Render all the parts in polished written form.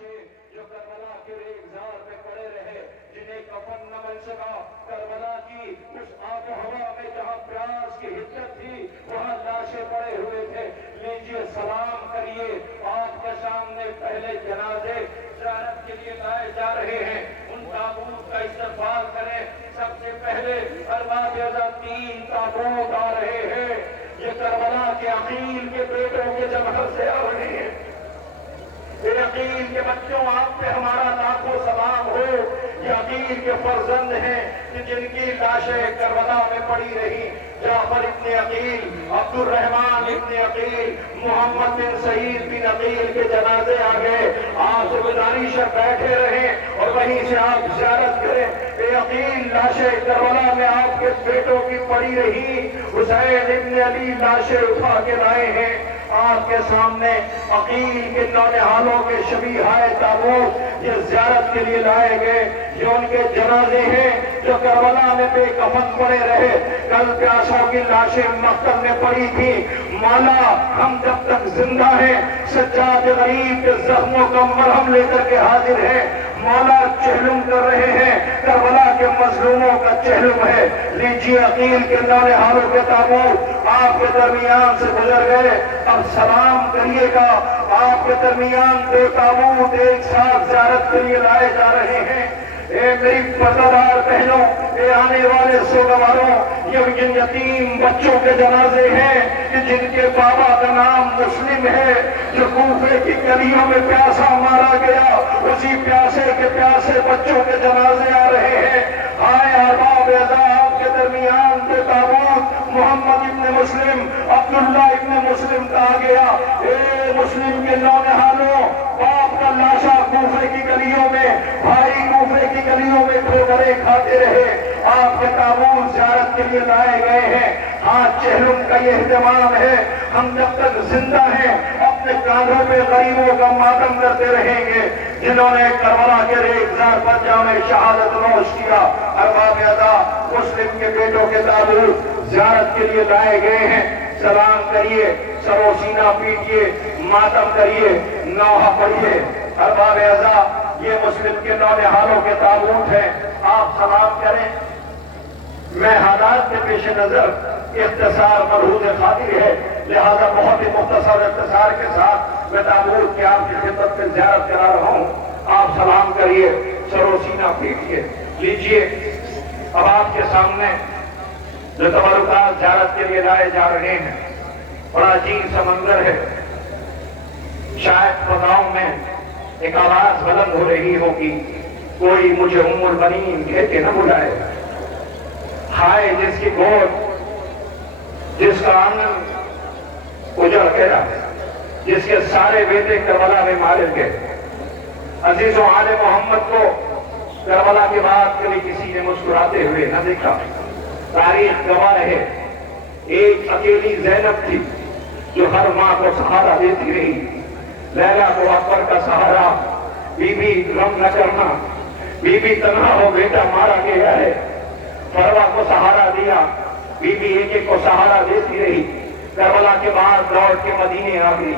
لاشیں جو کربلا کے ریگزار پہ پڑے رہے، جنہیں کفن نہ مل سکا، کربلا کی اس آب و ہوا میں جہاں پیاس کی حدت تھی وہاں لاشیں پڑے ہوئے تھے۔ لیجیے سلام کریے، آپ کے سامنے پہلے جنازے زیارت کے لیے لائے جا رہے ہیں، ان تابوت کا استقبال کریں۔ سب سے پہلے ارباب اعزاز 3 تابوت آ رہے ہیں، یہ کربلا کے عقیل کے بیٹوں کے جمہر سے آ رہے ہیں۔ یہ عقیل کے بچوں، آپ پہ ہمارا لاکھوں سلام ہو۔ یہ عقیل کے فرزند ہیں کہ جن کی لاشیں کربلا میں پڑی رہی، جعفر ابن عقیل، عبد الرحمن ابن عقیل، محمد بن سعید بن عقیل کے جنازے آ گئے۔ آپ سے گزارش ہے بیٹھے رہیں اور وہیں سے آپ زیارت کریں۔ اے عقیل، لاشیں کربلا میں آپ کے بیٹوں کی پڑی رہی، حسین ابن علی لاشیں اٹھا کے لائے ہیں۔ آپ کے سامنے عقیل کے نونہالوں کے شبیہائے تابوت یہ زیارت کے لیے لائے گئے۔ یہ ان کے جنازے ہیں جو کربلا میں بے کفن پڑے رہے۔ کل پیاسوں کی لاشیں مقتل میں پڑی تھی۔ مولا، ہم جب تک زندہ ہیں سجاد غریب کے زخموں کا مرہم لے کر کے حاضر ہیں۔ مولا، چہلم کر رہے ہیں، کربلا کے مظلوموں کا چہلم ہے۔ لیجیے عقیل کے نونہالوں کے تابوت آپ کے درمیان سے گزر گئے، اب سلام کریے گا۔ آپ کے درمیان 2 تابوت ایک ساتھ زیارت کے لیے لائے جا رہے ہیں۔ اے میری پردہ بہنوں، اے آنے والے سوگواروں، یہ جن یتیم بچوں کے جنازے ہیں کہ جن کے بابا کا نام مسلم ہے، جو کوفے کی گلیوں میں پیاسا مارا گیا، اسی پیاسے کے پیاسے بچوں کے جنازے آ رہے ہیں۔ آئے ارباب اعزاز کے درمیان 2 تابوت، محمد ابن مسلم، عبداللہ ابن مسلم کا آ گیا۔ اے مسلم کے نونہالوں، باپ کا لاشا کوفے کی گلیوں میں، بھائی کوفے کی گلیوں میں ٹھوکریں کھاتے رہے۔ آپ کے تابوت زیارت کے لیے لائے گئے ہیں۔ آج چہلم کا یہ اہتمام ہے، ہم جب تک زندہ ہیں اپنے کاندھوں پہ غریبوں کا ماتم کرتے رہیں گے۔ جنہوں نے کربلا کے ریگزار پر جامِ شہادت نوش کیا، ارباب اعزاز مسلم کے بیٹوں کے تابوت زیارت کے لیے لائے گئے ہیں۔ سلام کریے، سر و سینہ پیٹیے، ماتم کریے، نوحہ پڑھیے۔ ارباب اعزاز یہ مسلم کے نونہالوں کے تابوت ہیں، آپ سلام کریں۔ میں حالات کے پیش نظر اختصار مرہود خاطر ہے، لہذا بہت ہی مختصر اختصار کے ساتھ میں تابوت کی آپ کی خدمت میں زیارت کرا رہا ہوں۔ آپ سلام کریے، سر و سینہ پیٹیے۔ لیجیے اب آپ کے سامنے جو تبرکات زیارت کے لیے لائے جا رہے ہیں، بڑا عجیب سا منظر ہے۔ شاید فضاؤں میں ایک آواز بلند ہو رہی ہوگی، کوئی مجھے ام البنین کہہ کے نہ بلائے۔ ہائے جس کی گود، جس کا آنگن اجڑ گیا، جس کے سارے بیٹے کربلا میں مارے گئے۔ عزیزوں، آل محمد کو کربلا کے بعد کبھی کسی نے مسکراتے ہوئے نہ دیکھا۔ تاریخ گواہ ہے، ایک اکیلی زینب تھی جو ہر ماں کو سہارا دیتی رہی۔ لیلا کو اکبر کا سہارا، بی بی غم نہ کرنا، بی بی تنہا ہو بیٹا مارا گیا ہے۔ فروہ کو سہارا دیا، بی بی ایک ایک کو سہارا دیتی رہی۔ کربلا کے بعد لوٹ کے مدینے آ گئی۔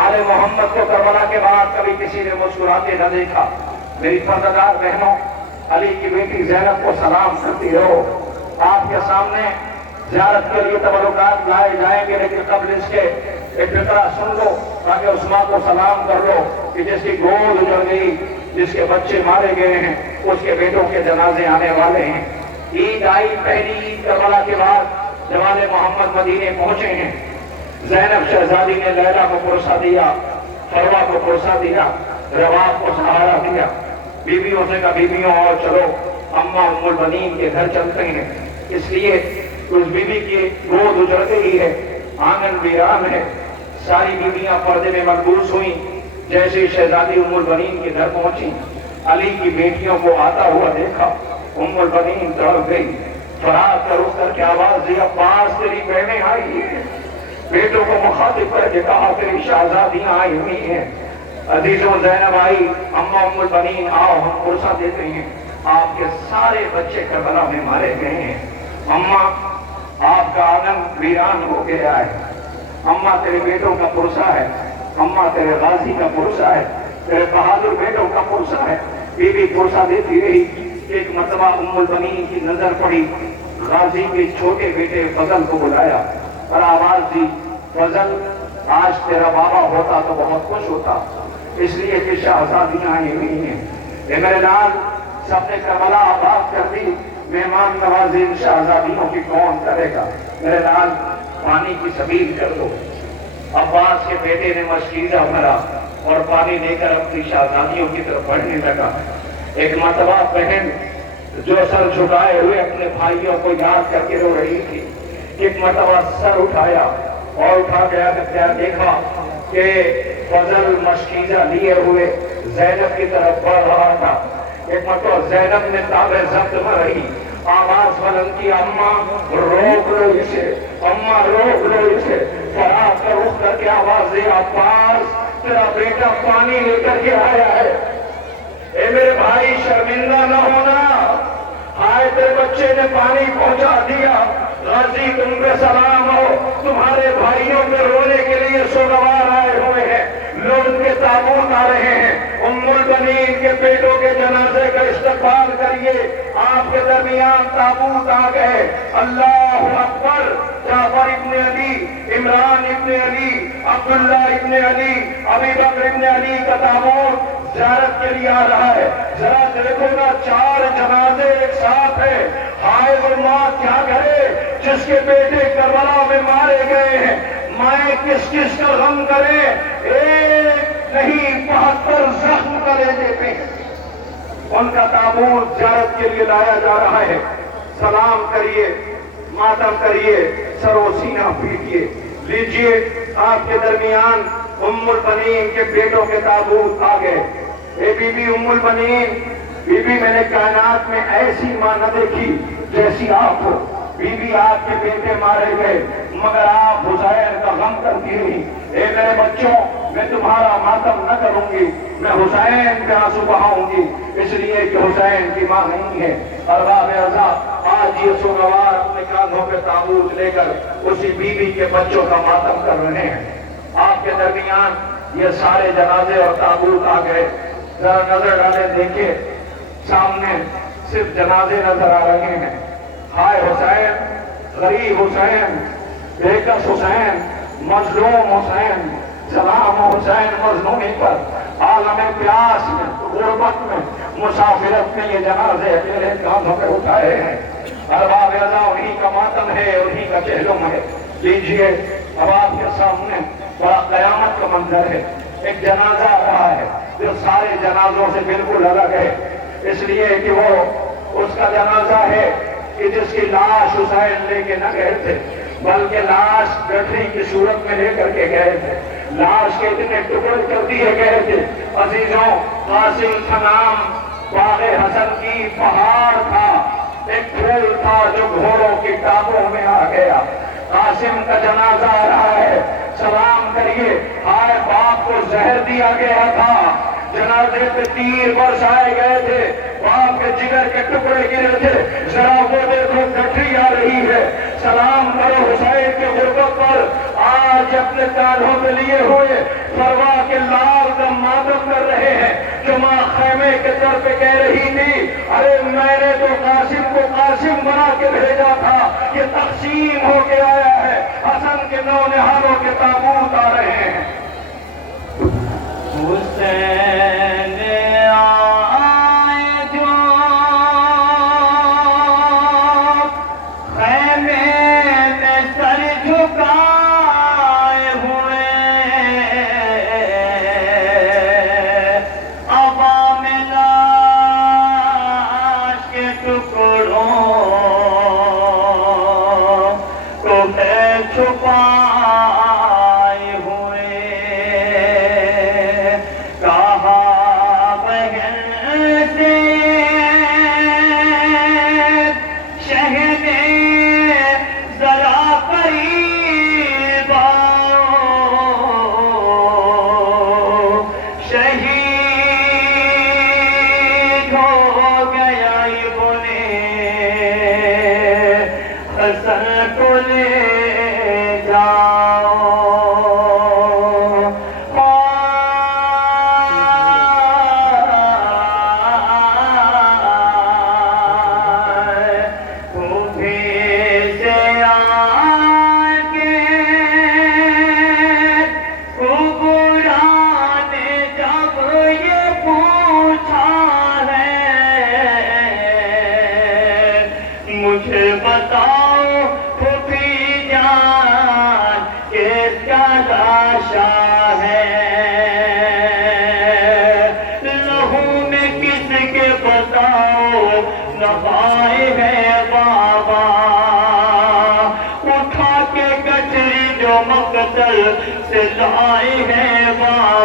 آل محمد کو کربلا کے بعد کبھی کسی نے مسکراتے نہ دیکھا۔ میری پردہ بہنوں، علی کی بیٹی زینب کو سلام کرتی رہو۔ آپ کے سامنے زیارت کے لیے تبرکات لائے جائیں گے، لیکن قبل اس کے ایک فقرہ سن لو تاکہ اس ماں کو سلام کر لو کہ جس کی گود اجڑ گئی، جس کے بچے مارے گئے ہیں، اس کے بیٹوں کے جنازے آنے والے ہیں۔ عید آئی، پہلی عید کربلا کے بعد جب آل محمد مدینے پہنچے ہیں، زینب شہزادی نے لیلا کو پرسہ دیا، فروہ کو پرسہ دیا، رواب کو سہارا دیا۔ بیویوں سے کہا بیویوں اور چلو، اماں ام البنین کے گھر چلتے ہیں۔ اس لیے اس بیوی کی گود اجڑ گئی ہے، آنگن ویران ہے۔ ساری بیویاں پردے میں ملبوس ہوئیں۔ جیسے شہزادی ام البنین کے گھر پہنچی، علی کی بیٹیوں کو آتا ہوا دیکھا، ام البنین تڑپ گئی۔ فرات کا رخ کر کے آواز دی، عباس تیری بہنیں آئی ہیں۔ بیٹوں کو مخاطب کر کے کہا تیری شہزادیاں آئی ہوئی ہیں۔ عزیزوں، زینب آئی، اماں ام البنین آؤ ہم پرسہ دیتے ہیں، آپ کے سارے بچے کربلا میں مارے گئے ہیں۔ اماں، آپ کا آنگن ویران ہو گیا ہے۔ اماں تیرے بیٹوں کا پرسہ ہے، اماں تیرے غازی کا پرسہ ہے۔ میرے بہادر بیٹوں کا پرسہ ہے. بی بی پرسہ دیتی رہی. ایک مرتبہ ام البنین کی نظر پڑی. غازی کے چھوٹے بیٹے فضل کو بلایا اور آواز دی, فضل آج تیرا بابا ہوتا تو بہت خوش ہوتا, اس لیے کہ شہزادیاں آئی ہوئی ہیں. اے میرے لال, سب نے کربلا آباد کر دی, مہمان نوازی ان شہزادیوں کی کون کرے گا؟ میرے لال, پانی کی سبیل کر دو. عباس کے بیٹے نے مشکیزہ بھرا اور پانی لے کر اپنی شہزادیوں کی طرف بڑھنے لگا. ایک مرتبہ بہن جو سر جھکائے ہوئے اپنے بھائیوں کو یاد کر کے رو رہی تھی, ایک مرتبہ سر اٹھایا اور اٹھا گیا تو کیا دیکھا کہ فضل مشکیزہ لیے ہوئے زینب کی طرف بڑھ رہا تھا. ایک مرتبہ زینب نے تابع ضبط میں رہی, آواز بلند کی, اماں روک لو اسے, اماں روک لو اسے. فرات کر اٹھ کر کے آواز دی, عباس تیرا بیٹا پانی لے کر کے آیا ہے. اے میرے بھائی, شرمندہ نہ ہونا, ہائے تیرے بچے نے پانی پہنچا دیا. غازی تم پہ سلام ہو, تمہارے بھائیوں پہ رونے کے لیے سوگوار آئے ہوئے ہیں, لوگ ان کے تابوت آ رہے ہیں. ام البنین کے بیٹوں کے جنازے کا استقبال کریے. آپ کے درمیان تابوت آ گئے. اللہ اکبر. جعفر ابن علی, عمران ابن علی, عبداللہ ابن علی, ابی بکر ابن علی کا تابوت زیارت کے لیے آ رہا ہے. ذرا دیکھو نا, 4 جنازے ایک ساتھ ہیں. ہائے وہ ماں کیا کرے جس کے بیٹے کربلا میں مارے گئے ہیں, مائیں کس کس کا غم کرے. ایک نہیں 72 زخم کا لے دیتے ہیں. ان کا تابوت زیارت کے لیے لایا جا رہا ہے. سلام کریے, ماتم کریے, سر و سینہ پیٹیے. لیجئے, آپ کے درمیان ام البنین کے بیٹوں کے تابوت آ گئے. اے بی بی ام البنین, بی بی میں نے کائنات میں ایسی ماں نہ دیکھی جیسی آپ ہو. بی بی آپ کے بیٹے مارے گئے مگر آپ حسین کا غم کرتی رہی. اے میرے بچوں, میں تمہارا ماتم نہ کروں گی, میں حسین کے آنسو بہاؤں گی, اس لیے کہ حسین کی ماں نہیں ہے. ارباب ارضا, آج یہ سوگوار اپنے کاندھوں پہ تابوت لے کر اسی بیوی کے بچوں کا ماتم کر رہے ہیں. آپ کے درمیان یہ سارے جنازے اور تابوت آ گئے. ذرا نظر ڈالے, دیکھیں سامنے صرف جنازے نظر آ رہے ہیں. ہائے حسین, غریب حسین, بےکس حسین, مظلوم حسین, سلام حسین مظلومی پر. عالم پیاس میں, غربت میں, مسافرت میں یہ جنازے اکیلے کاندھوں پہ اٹھائے ہیں. ارباب ارضا, انہی کا ماتم ہے, انہی کا چہلم ہے. لیجئے, اب آپ کے سامنے بڑا قیامت کا منظر ہے. ایک جنازہ آ رہا ہے جو سارے جنازوں سے بالکل الگ ہے, اس لیے کہ وہ اس کا جنازہ ہے کہ جس کی لاش حسین لے کے نہ گئے تھے, بلکہ لاش گٹھری کی صورت میں لے کر کے گئے تھے. لاش کے اتنے ٹکڑے کر دیے گئے تھے. عزیزوں, قاسم کا نام باغ حسن کی پہاڑ تھا, ایک پھول تھا جو گھوڑوں کی ٹانگوں میں آ گیا. قاسم کا جنازہ آ رہا ہے, سلام کریے. ہائے, باپ کو زہر دیا گیا تھا, جنازے پہ تیر برسائے گئے تھے, باپ کے جگر کے ٹکڑے گرے تھے. ذرا وہ دیکھو گٹھری آ رہی ہے. سلام کرو حسین کے غربت پر. آج اپنے کاندھوں پہ لیے ہوئے فروا کے لال کا ماتم کر رہے ہیں. جو ماں خیمے کے در پہ کہہ رہی تھی, ارے میں نے تو قاسم کو قاسم بنا کے بھیجا تھا, یہ تقسیم ہو کے آیا ہے. حسن کے نونہالوں کے تابوت آ رہے ہیں. حسین آئے جو خیمے میں سر جھکائے ہوئے, عوام لاش کے ٹکڑوں کو ہے چھپائے ہوئے.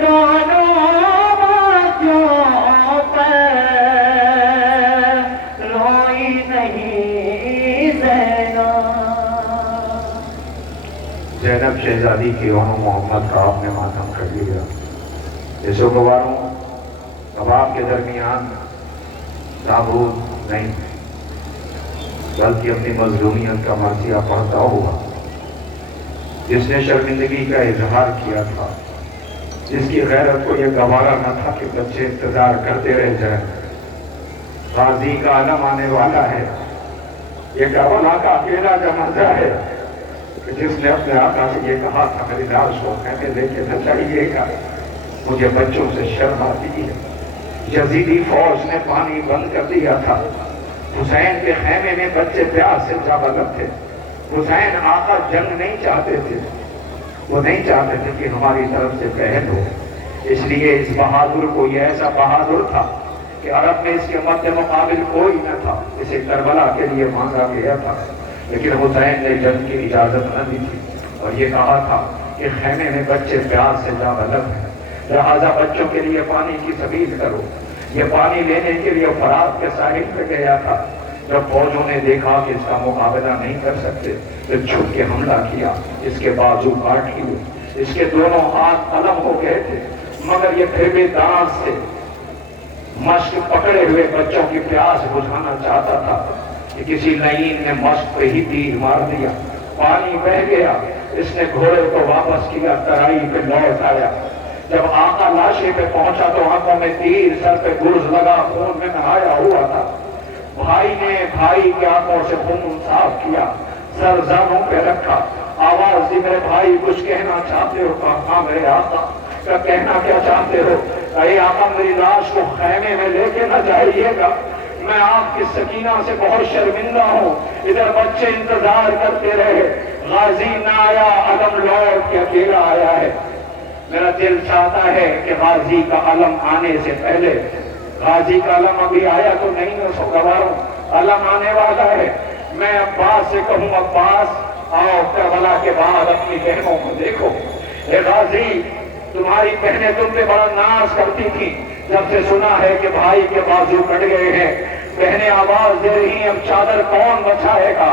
دونوں باتوں پر روئی نہیں زینب شہزادی کی ام محمد کا آپ نے ماتم کر لیا۔ اس گواروں اب آپ کے درمیان تابوت نہیں بلکہ اپنی مظلومیت کا مرثیہ پڑھتا ہوا، جس نے شرمندگی کا اظہار کیا تھا، جس کی غیرت کو یہ گوارا نہ تھا کہ بچے انتظار کرتے رہ جائیں۔ غازی کا علم آنے والا ہے، یہ کربلا کا اکیلا جنازہ ہے کہ جس نے اپنے آقا سے یہ کہا تھا میری لاش کو خیمے لے کے نہ جائیے گا، مجھے بچوں سے شرم آتی ہے۔ یزیدی فوج نے پانی بند کر دیا تھا، حسین کے خیمے میں بچے پیاس سے جا بلب تھے۔ حسین آقا جنگ نہیں چاہتے تھے، وہ نہیں چاہتے تھے کہ ہماری طرف سے پہل ہو، اس لیے اس بہادر کو یہ ایسا بہادر تھا کہ عرب میں اس کے مد مقابل کوئی نہ تھا، اسے کربلا کے لیے مانگا گیا تھا، لیکن حسین نے جنگ کی اجازت نہ دی تھی اور یہ کہا تھا کہ خیمے میں بچے پیاس سے جا بلب ہیں، لہٰذا بچوں کے لیے پانی کی سبیل کرو۔ یہ پانی لینے کے لیے فرات کے ساحل پہ گیا تھا۔ جب فوجوں نے دیکھا کہ اس کا مقابلہ نہیں کر سکتے تو چھپ کے حملہ کیا، اس کے بازو کاٹ لیے، اس کے دونوں ہاتھ قلم ہو گئے تھے، مگر یہ پھر بھی دانت سے مشق پکڑے ہوئے بچوں کی پیاس بجھانا چاہتا تھا کہ کسی نعیم نے مشق پہ ہی تیر مار دیا، پانی بہ گیا، اس نے گھوڑے کو واپس کیا، ترائی پہ لوٹ آیا۔ جب آقا لاشے پہ پہنچا تو آنکھوں میں تیر، سر پہ گرز لگا، خون میں نہایا ہوا تھا۔ بھائی نے بھائی کے آنکھوں سے خون صاف کیا، سر زانوں پہ رکھا، آواز دی میرے بھائی کچھ کہنا چاہتے ہو؟ کہا ہاں میرے آقا۔ کہا کہنا کیا چاہتے ہو؟ اے آقا میری لاش کو خیمے میں لے کے نہ جائیے گا، میں آپ کی سکینہ سے بہت شرمندہ ہوں، ادھر بچے انتظار کرتے رہے، غازی نہ آیا، علم لوٹ کے اکیلا آیا ہے۔ میرا دل چاہتا ہے کہ غازی کا علم آنے سے پہلے، غازی کا علم ابھی آیا تو نہیں ہے، سو گواروں علم آنے والا ہے، میں عباس سے کہوں عباس آؤ کربلا کے بعد اپنی بہنوں کو دیکھو۔ اے غازی تمہاری بہنیں تم پہ بڑا ناز کرتی تھی، جب سے سنا ہے کہ بھائی کے بازو کٹ گئے ہیں، بہنیں آواز دے رہی ہیں اب چادر کون بچائے گا؟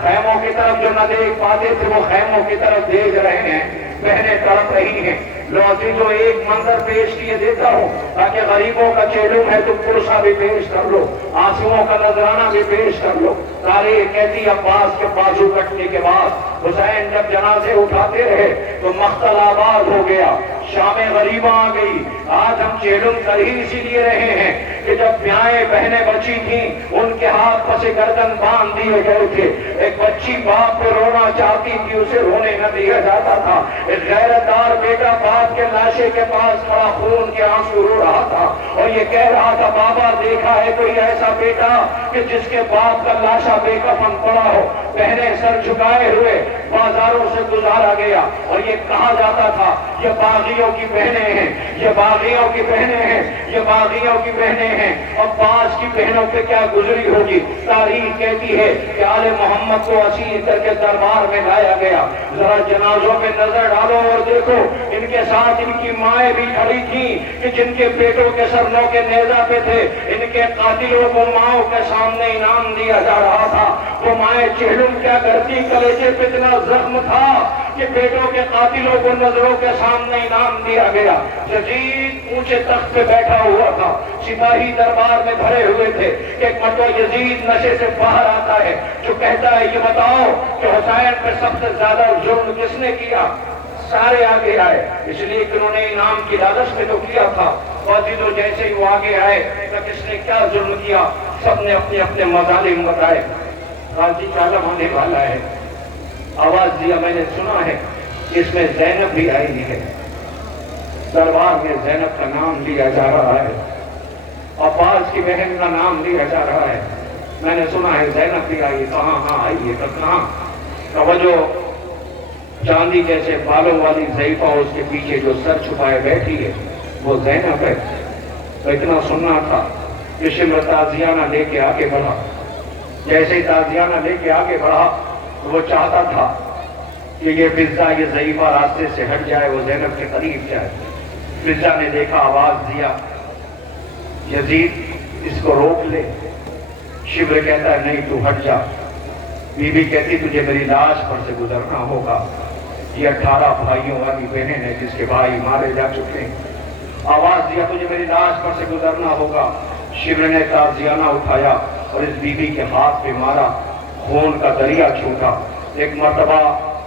خیموں کی طرف جو نہ دیکھ پاتے تھے وہ خیموں کی طرف دیکھ رہے ہیں، بہنیں تڑپ رہی ہیں۔ لو عزیزو ایک منظر پیش کیے دیتا ہوں تاکہ غریبوں کا چیلم ہے تم پرسا بھی پیش کر لو، آنسوؤں کا نذرانہ بھی پیش کر لو۔ تاریخ کہتی عباس کے بازو کٹنے کے بعد حسین جب جنازے اٹھاتے رہے تو مقتل آباد ہو گیا، شام غریبہ آ گئی۔ آج ہم چیلم کر ہی اسی لیے رہے ہیں کہ جب بیائیں بہنیں بچی تھیں ان کے ہاتھ پس گردن باندھ دیے گئے تھے، ایک بچی باپ پہ رونا چاہتی تھی اسے رونے نہ دیا جاتا تھا، ایک غیرت دار بیٹا باپ کے لاشے کے پاس کھڑا خون کے آنسو رو رہا تھا اور یہ کہہ رہا تھا بابا دیکھا ہے کوئی ایسا بیٹا کہ جس کے باپ کا لاشا بے کفن پڑا ہو؟ بہنیں سر جھکائے ہوئے بازاروں سے گزارا گیا اور یہ کہا جاتا تھا یہ باغیوں کی بہنیں ہیں، یہ باغیوں کی بہنیں ہیں، یہ باغیوں کی بہنیں ہیں۔ عباس کی بہنوں پہ کیا گزری ہوگی؟ تاریخ کہتی ہے کہ آل محمد کو اسیر کر کے دربار میں لایا گیا، ذرا جنازوں پہ نظر ڈالو اور دیکھو ان کے ساتھ ان کی مائیں بھی کھڑی تھیں کہ جن کے پیٹوں کے سر نو کے نیزہ پہ تھے، ان کے قاتلوں کو ماؤں کے سامنے انعام دیا جا رہا تھا۔ وہ مائیں چہلم کیا کرتی، کلیجے پہ اتنا زخم تھا کہ بیٹوں کے قاتلوں کو نظروں کے سامنے انعام دیا گیا۔ یزید اونچے تخت پہ بیٹھا ہوا تھا، سپاہی دربار میں بھرے ہوئے تھے کہ ایک مرتبہ یزید نشے سے باہر آتا ہے جو کہتا ہے یہ بتاؤ کہ حسین پہ سب سے زیادہ ظلم کس نے کیا؟ سارے آگے آئے، اس لیے کہ انہوں نے انعام کی لالچ میں تو کیا تھا، اور جیسے ہی وہ آگے آئے تو کس نے کیا ظلم کیا، سب نے اپنے اپنے مظالم بتائے۔ غازی کا علم آنے والا ہے، آواز دیا میں نے سنا ہے اس میں زینب بھی آئی ہے، دربار میں زینب کا نام لیا جا رہا ہے، عباس کی بہن کا نام لیا جا رہا ہے، میں نے سنا ہے زینب بھی آئی۔ کہاں ہاں آئی ہے، کہاں؟ توجہ، چاندی جیسے بالوں والی ضعیفہ اس کے پیچھے جو سر چھپائے بیٹھی ہے وہ زینب ہے۔ تو اتنا سننا تھا کہ شمر تازیانہ لے کے آگے بڑھا، جیسے ہی تازیانہ لے کے آگے بڑھا وہ چاہتا تھا کہ یہ فضا یہ ضعیفہ راستے سے ہٹ جائے، وہ زینب کے قریب جائے۔ فضا نے دیکھا، آواز دیا، یزید اس کو روک لے۔ شبر کہتا ہے نہیں تو ہٹ جا۔ بی بی کہتی تجھے میری لاش پر سے گزرنا ہوگا، یہ 18 بھائیوں والی بہن ہے جس کے بھائی مارے جا چکے ہیں۔ آواز دیا تجھے میری لاش پر سے گزرنا ہوگا۔ شبر نے تازیانہ اٹھایا اور اس بی بی کے ہاتھ پہ مارا، خون کا دریا چھوٹا۔ ایک مرتبہ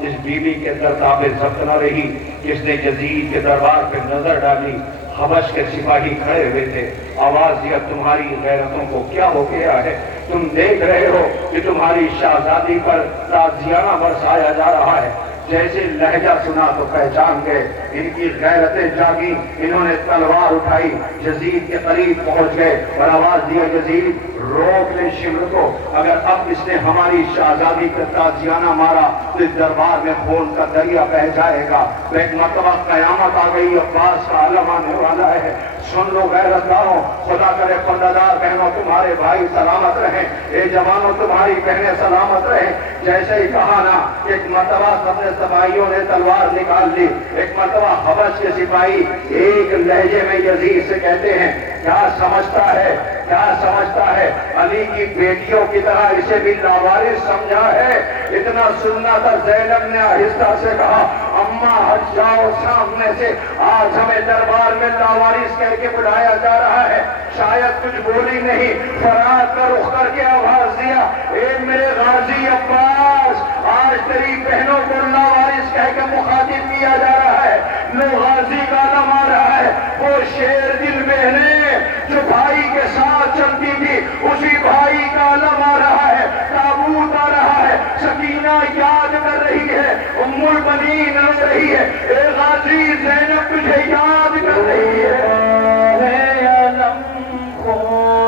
اس بی بی کے اندر تاب ضبط نہ رہی، جس نے یزید کے دربار پہ نظر ڈالی۔ حبش کے سپاہی کھڑے ہوئے تھے، آواز دیا تمہاری غیرتوں کو کیا ہو گیا ہے؟ تم دیکھ رہے ہو کہ تمہاری شہزادی پر تازیانہ برسایا جا رہا ہے۔ جیسے لہجہ سنا تو پہچان گئے، ان کی غیرتیں جاگی، انہوں نے تلوار اٹھائی، یزید کے قریب پہنچ گئے اور آواز دیا یزید روک لے شمر کو، اگر اب اس نے ہماری شہزادی کا تازیانہ مارا تو اس دربار میں خون کا دریا بہہ جائے گا۔ ایک مرتبہ قیامت آ گئی، عباس کا عالم آنے والا ہے۔ سن لو غیرت داروں، خدا کرے پردادار بہنوں تمہارے بھائی سلامت رہیں، اے جوانوں تمہاری بہنیں سلامت رہیں۔ جیسے ہی کہا نا، ایک مرتبہ سب نے سپاہیوں نے تلوار نکال لی۔ ایک مرتبہ حبش کے سپاہی ایک لہجے میں یزید سے کہتے ہیں کیا سمجھتا ہے، کیا سمجھتا ہے علی کی بیٹیوں کی طرح اسے بھی لاوارث سمجھا ہے؟ اتنا سننا تھا، زینب نے آہستہ سے کہا اماں ہٹ جاؤ سامنے سے، آج ہمیں دربار میں لاوارث کہہ کے بلایا جا رہا ہے۔ شاید کچھ بولی نہیں، فرات کا رخ کر کے آواز دیا اے میرے غازی عباس، آج تیری بہنوں کو لاوارث کہہ کے مخاطب کیا جا رہا ہے۔ لو غازی کا نام آ رہا ہے، وہ شیر دل بہنیں جو بھائی کے ساتھ چلتی تھی، اسی بھائی کا علم آ رہا ہے، تابوت آ رہا ہے۔ سکینہ یاد کر رہی ہے، ام البنین رو رہی ہے، اے غازی زینب تجھے یاد کر رہی ہے۔ علم کو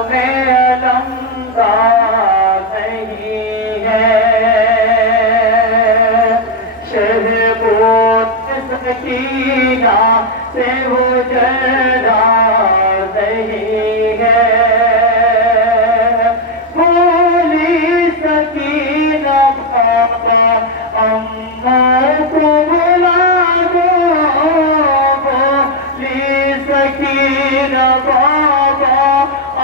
میں علم دار نہیں ہے، شہبوت سکینہ سے وہ جڑا نہیں ہے۔ بولی سکینہ بابا اماں کو بلا دو، بولی سکینہ بابا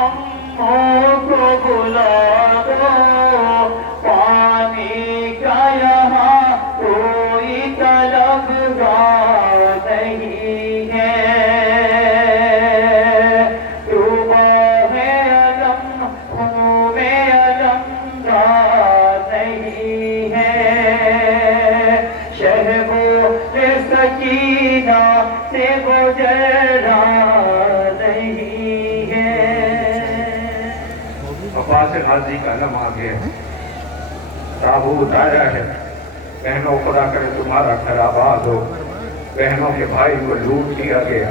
اماں کو بلا دو، پانی کا یہاں کوئی طلبگار نہیں ہے، ڈوبا ہے علم خون میں علمدار نہیں ہے، شہبوت سکینہ سے گزرا نہیں ہے۔ عباس غازی کا علم آ گیا، تابوت آیا ہے۔ بہنوں خدا کرے تمہارا گھر آباد ہو۔ بہنوں کے بھائی کو لوٹ لیا گیا،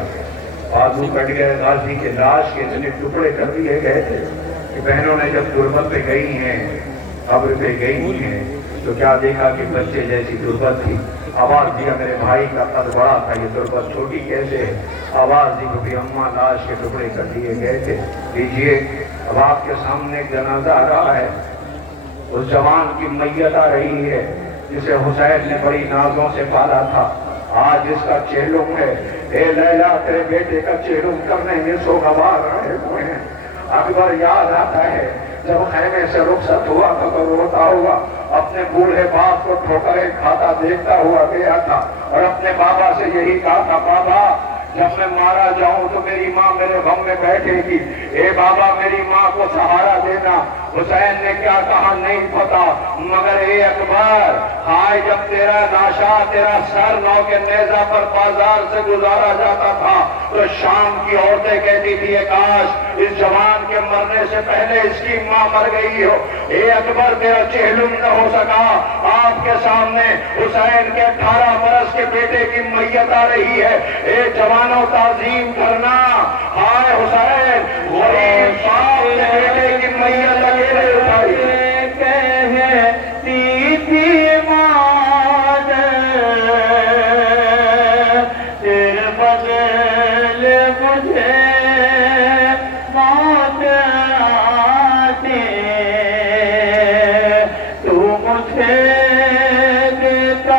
بازو کٹ گئے، غازی کے لاش کے اتنے ٹکڑے کر دیے گئے تھے کہ بہنوں نے جب تربت پہ گئی ہیں، قبر پہ گئی ہیں، تو کیا دیکھا کہ بچے جیسی تربت تھی۔ آواز دیا میرے بھائی کا قد بڑا تھا، یہ تربت چھوٹی کیسے ہے؟ آواز دی کہ اماں لاش کے ٹکڑے کر دیے گئے تھے۔ لیجئے اب آپ کے سامنے ایک جنازہ آ رہا ہے، اس جوان کی میت آ رہی ہے جسے حسین نے بڑی نازوں سے پالا تھا، آج اس کا چہلم ہے۔ اے لیلا تیرے بیٹے کا چہلم کرنے میں سوگوار آئے ہوئے ہیں۔ اکبر یاد آتا ہے جب خیمے سے رخصت ہوا تھا تو روتا ہوا اپنے بوڑھے باپ کو ٹھوکریں کھاتا دیکھتا ہوا گیا تھا اور اپنے بابا سے یہی کہا تھا بابا جب میں مارا جاؤں تو میری ماں میرے غم میں بیٹھے گی، اے بابا میری ماں کو سہارا دینا۔ حسین نے کیا کہا نہیں پتا، مگر اے اکبر ہائے جب تیرا ناشا تیرا سر نو کے نیزہ پر بازار سے گزارا جاتا تھا تو شام کی عورتیں کہتی تھی کاش اس جوان کے مرنے سے پہلے اس کی ماں مر گئی ہو۔ اے اکبر تیرا چہلم نہ ہو سکا، آپ کے سامنے حسین کے 18 برس کے بیٹے کی میت آ رہی ہے۔ اے جوانوں تعظیم کرنا، ہائے حسین غریب باپ کے بیٹے کی میت اکیلے اٹھائی۔ کہتی تھی مادر تیرے بدل مجھے موت آتی، تو مجھے دیتا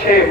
6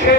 6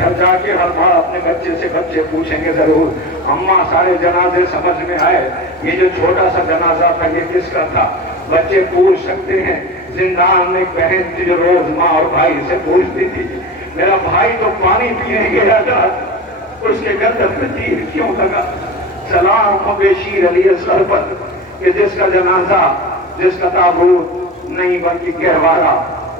گھر جا کے ہر ماں اپنے بچے سے بچے پوچھیں گے ضرور، اماں سارے جنازے سمجھ میں آئے، یہ جو چھوٹا سا جنازہ تھا یہ کس کا تھا؟ بچے پوچھ سکتے ہیں۔ زندان میں ایک بہن تھی جو روز ماں اور بھائی سے پوچھتی تھی، میرا بھائی تو پانی پینے گیا تھا، اس کے گردن میں تیر کیوں لگا؟ سلام ہو بے شیر علی اصغر پر کہ جس کا جنازہ، جس کا تابوت نہیں بلکہ گہوارہ،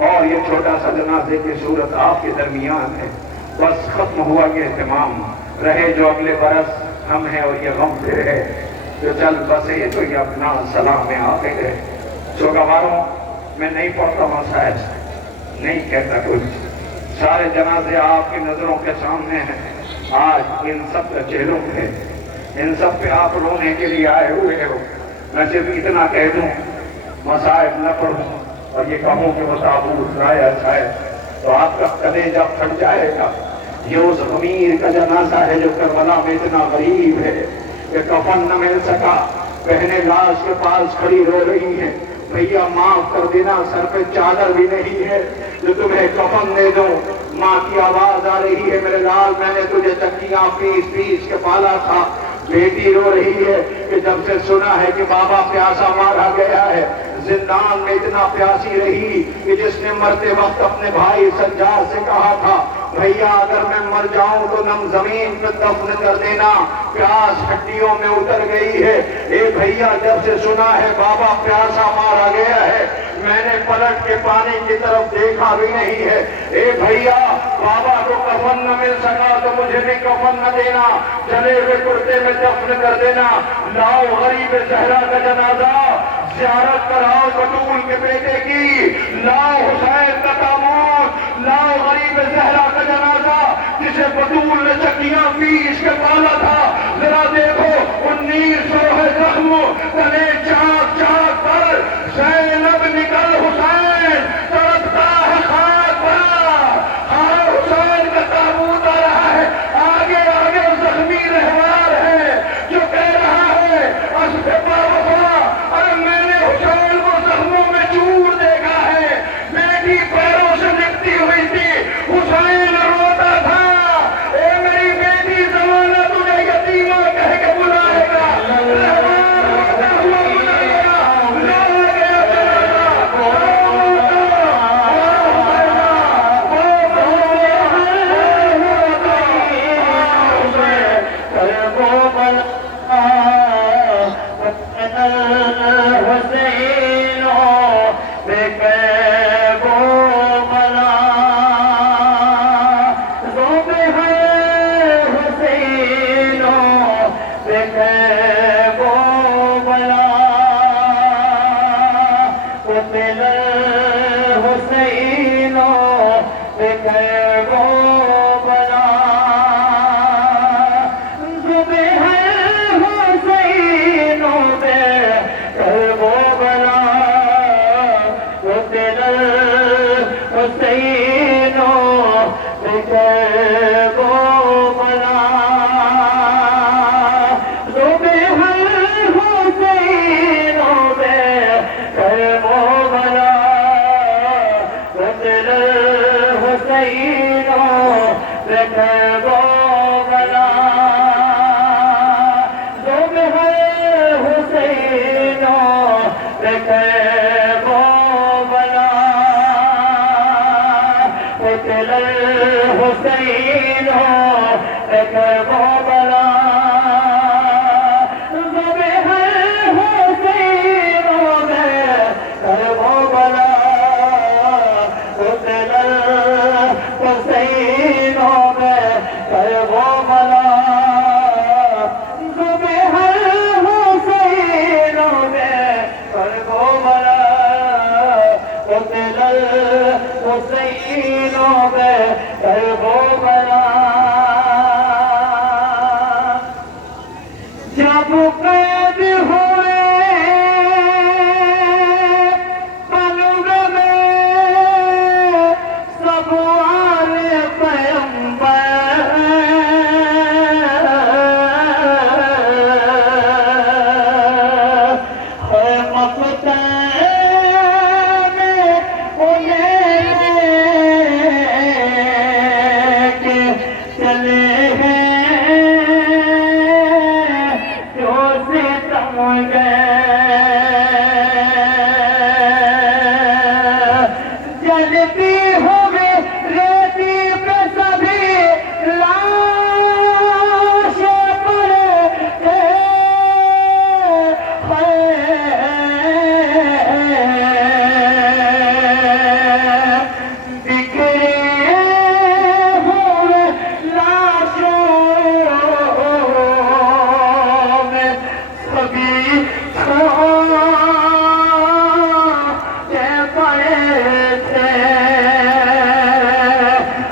اور یہ چھوٹا سا جنازے کی صورت آپ کے درمیان ہے۔ بس ختم ہوا یہ اہتمام، رہے جو اگلے برس ہم ہیں اور یہ غم پہ رہے، جو چل بسے تو یہ اپنا سلام میں آ گئے۔ سوگواروں میں نہیں پڑھتا مسائل، نہیں کہتا کچھ، سارے جنازے آپ کی نظروں کے سامنے ہیں۔ آج ان سب کا چہروں پہ، ان سب پہ آپ رونے کے لیے آئے ہوئے ہو۔ میں صرف اتنا کہہ دوں، مسائل نہ پڑھوں اور یہ کہوں کہ وہ تابوت لایا جائے تو آپ کا کلیجہ پھٹ جائے گا۔ یہ اس امیر کا جنازہ ہے جو کربلا میں اتنا غریب ہے کہ کفن نہ مل سکا، بہنیں لاش کے پاس کھڑی رو رہی ہیں، بھیا معاف کر دینا، سر پہ چادر بھی نہیں ہے جو تمہیں کفن دے دو۔ ماں کی آواز آ رہی ہے، میرے لال میں نے تجھے چکیاں پیس پیس کے پالا تھا۔ بیٹی رو رہی ہے کہ جب سے سنا ہے کہ بابا پیاسا مارا گیا ہے، زندان میں اتنا پیاسی رہی کہ جس نے مرتے وقت اپنے بھائی سجاد سے کہا تھا، بھیا اگر میں مر جاؤں تو نم زمین پہ دفن کر دینا، پیاس ہڈیوں میں اتر گئی ہے۔ اے بھیا جب سے سنا ہے بابا پیاسا مارا گیا ہے، میں نے پلٹ کے پانی کی طرف دیکھا بھی نہیں ہے۔ اے بھیا بابا کو کفن نہ مل سکا تو مجھے بھی کفن نہ دینا، جلے ہوئے کرتے میں دفن کر دینا۔ لاؤ غریب زہرا کا جنازہ، زیارت کراؤ بطول کے بیٹے کی، لاؤ حسین کا تابوت، لاؤ غریب زہرا کا جنازہ جسے بطول نے چکیاں پیس کے پالا تھا۔ ذرا دیکھو 1900 ہے زخم، تلے چاک چاک پر، زینب نکل حسین تڑپتا ہے خاک پر۔ ہاں حسین کا تابوت آ رہا ہے، آگے آگے زخمی رہوار ہے جو کہہ رہا ہے اسب باوفا، ارے میں نے حسین کو زخموں میں چور دیکھا ہے، بیٹی پیروں سے لپٹی ہوئی تھی، حسین روتا تھا، اے میری بیٹی زمانہ تجھے یتیمہ کہہ کے بلائے گا، رہوار روتا ہوا گزر گیا، لایا گیا جنازہ، مجھے جلتی ہوئے ریتی پہ سبھی لاش پڑے بکھرے ہوئے لاشوں میں سبھی چھوٹے پڑے تھے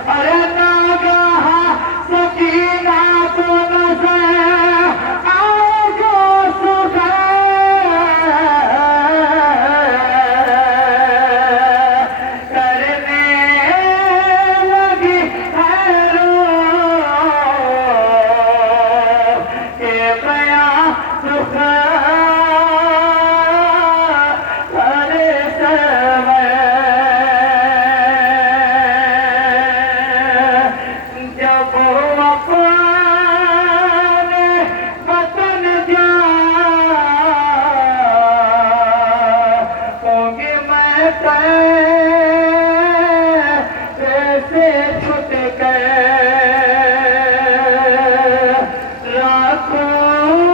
ارے ناگہاں سکینہ کو نظر آئے جو کرنے لگی کہ بیاں دکھ ارے جب اپنے وطن جاؤں گی میں سے چھٹ کر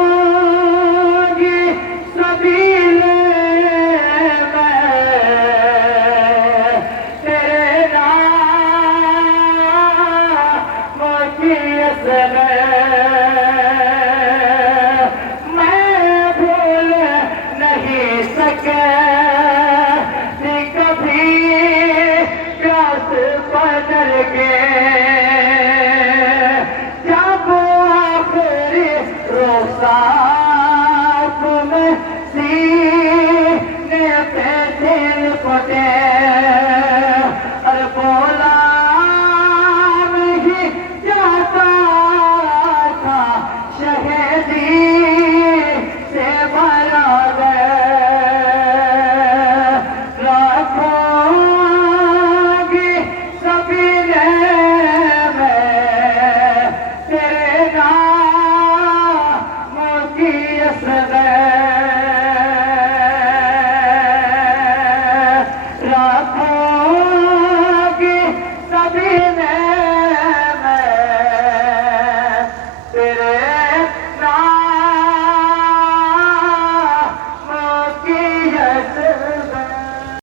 رکھوں گی سبیل میں تیرے نام کی اثر میں بھول نہیں سکے